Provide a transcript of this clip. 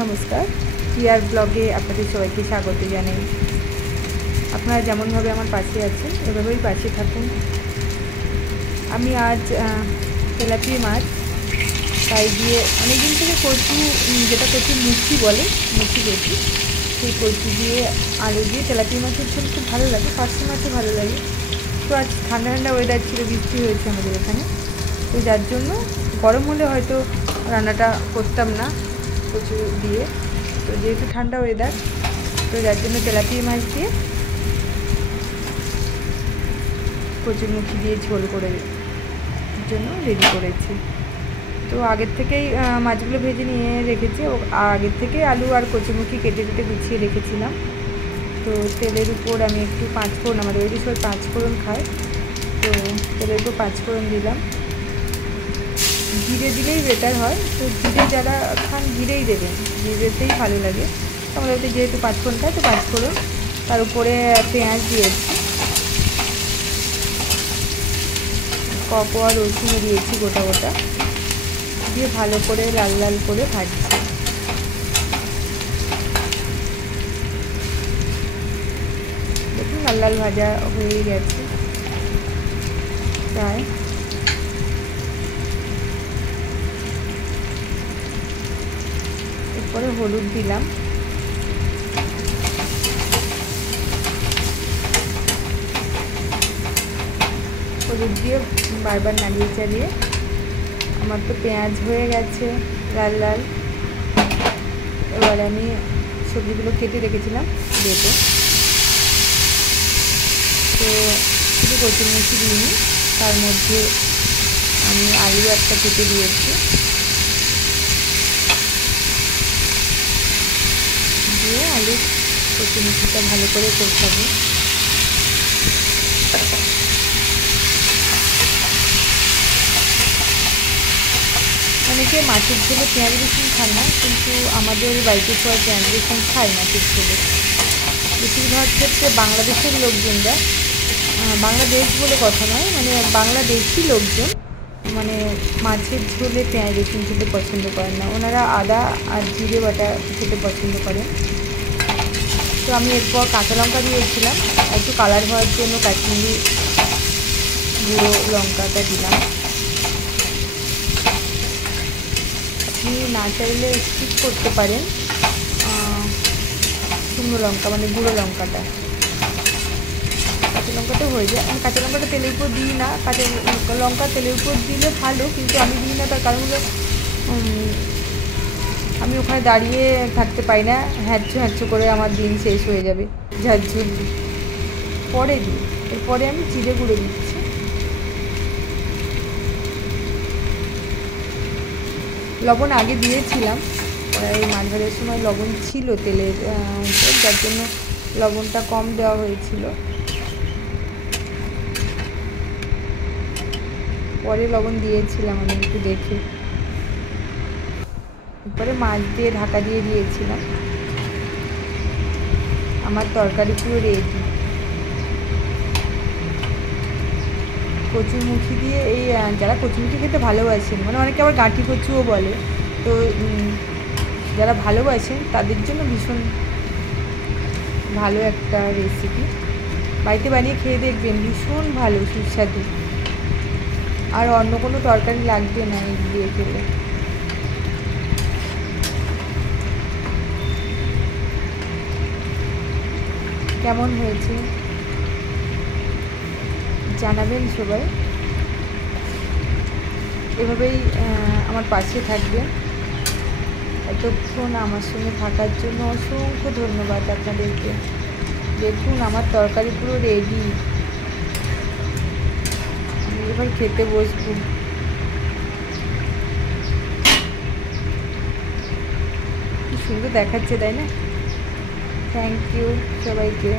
নমস্কার, টিআর ব্লগে আপনাদের সবাইকে স্বাগত জানাই। আপনারা যেমনভাবে আমার পাশে আছেন এভাবেই পাশে থাকুন। আমি আজ তেলাপিয়া মাছ তাই দিয়ে অনেকদিন থেকে কচু, যেটা কচুর মুচি বলে, মুচি কচু, সেই কচু দিয়ে আলু দিয়ে তেলাপিয়া মাছের ঝোল খুব ভালো লাগে, পার্শে মাছও ভালো লাগে। তো আজ ঠান্ডা ঠান্ডা ওয়েদার ছিল, বৃষ্টি হয়েছে আমাদের এখানে, তো যার জন্য গরম হলে হয়তো রান্নাটা করতাম না কচু দিয়ে। তো যেহেতু ঠান্ডা ওয়েদার, তো যার জন্য তেলাপিয়া মাছ দিয়ে কচুর মুখি দিয়ে ঝোল করে জন্য রেডি করেছি। তো আগের থেকেই মাছগুলো ভেজে নিয়ে রেখেছি, আগের থেকে আলু আর কচুরমুখি কেটে কেটে গুছিয়ে রেখেছিলাম। তো তেলের উপর আমি একটু পাঁচফোড়ন, আমাদের ওই সবাই পাঁচফোড়ন খায়, তো তেলের উপর পাঁচফোড়ন দিলাম। জিরে দিলেই বেটার হয়, তো জিরে যারা খান জিরেই দেবেন, জিরেতেই ভালো লাগে। আমাদের ওতে যেহেতু পাঁচফোড়ন খায় তো পাঁচফোড়ন, তার উপরে পেঁয়াজ দিয়েছি, কপোয়া রসুনও দিয়েছি গোটা গোটা, দিয়ে ভালো করে লাল লাল করে ভাজছি। দেখুন লাল লাল ভাজা হয়ে গেছে প্রায়। এরপরে হলুদ দিলাম, হলুদ দিয়ে বারবার নাড়িয়ে চালিয়ে, আমার তো পেঁয়াজ হয়ে গেছে লাল লাল। এবার আমি সবজিগুলো কেটে রেখেছিলাম বেটে, তো শুধু কচুরমুখি দিইনি, তার মধ্যে আমি আলু একটা কেটে দিয়েছি, দিয়ে আলু কচুরমুখিটা ভালো করে কষাবো। অনেকে মাছের ঝোলে পেঁয়াজ রসুন খান না, কিন্তু আমাদের বাড়িতে সবাই পেঁয়াজ রসুন খায় মাছের ঝোলে। বেশিরভাগ ক্ষেত্রে বাংলাদেশের লোকজনরা, বাংলাদেশ বলে কথা নয়, মানে বাংলাদেশি লোকজন মানে মাছের ঝোলে পেঁয়াজ রসুন খেতে পছন্দ করেন না, ওনারা আদা আর জিরে বাটা খেতে পছন্দ করেন। তো আমি এরপর কাঁচা লঙ্কা দিয়েছিলাম, একটু কালার হওয়ার জন্য কাশ্মীরি গুঁড়ো লঙ্কাটা দিলাম। আপনি না চাইলে স্কিপ করতে পারেন শুকনো লঙ্কা, মানে গুঁড়ো লঙ্কাটা। কাঁচা লঙ্কাটা হয়ে যায়, আমি কাঁচা লঙ্কাটা তেলের উপর দিই না, কাঁচা লঙ্কা তেলের উপর দিলে ভালো, কিন্তু আমি দিই না। তার কারণ হলো আমি ওখানে দাঁড়িয়ে থাকতে পারি না, হ্যাঁচো হ্যাঁচো করে আমার দিন শেষ হয়ে যাবে ঝালঝুল। পরে দিই, এরপরে আমি জিরে গুঁড়ো দিচ্ছি। লবণ আগে দিয়েছিলাম, এই মাছ ভাজার সময় লবণ ছিল তেলের, যার জন্য লবণটা কম দেওয়া হয়েছিল। পরে লবণ দিয়েছিলাম আমি একটু দেখে। এরপরে মাছ দিয়ে ঢাকা দিয়ে দিয়েছিলাম। আমার তরকারি পুরো রেডি। কচুরমুখি দিয়ে এই যারা কচুরমুখি খেতে ভালোবাসেন, মানে অনেকে আবার গাঁটি কচুও বলে, তো যারা ভালোবাসেন তাদের জন্য ভীষণ ভালো একটা রেসিপি। বাড়িতে বানিয়ে খেয়ে দেখবেন, ভীষণ ভালো, সুস্বাদু। আর অন্য কোনো তরকারি লাগবে না এই দিয়ে খেলে। কেমন হয়েছে জানাবেন সবাই। এভাবেই আমার পাশে থাকবেন। এতক্ষণ আমার সঙ্গে থাকার জন্য অসংখ্য ধন্যবাদ আপনাদেরকে। দেখুন আমার তরকারি পুরো রেডি, আমি এবার খেতে বসবো। কি সুন্দর দেখাচ্ছে, তাই না? থ্যাংক ইউ সবাইকে।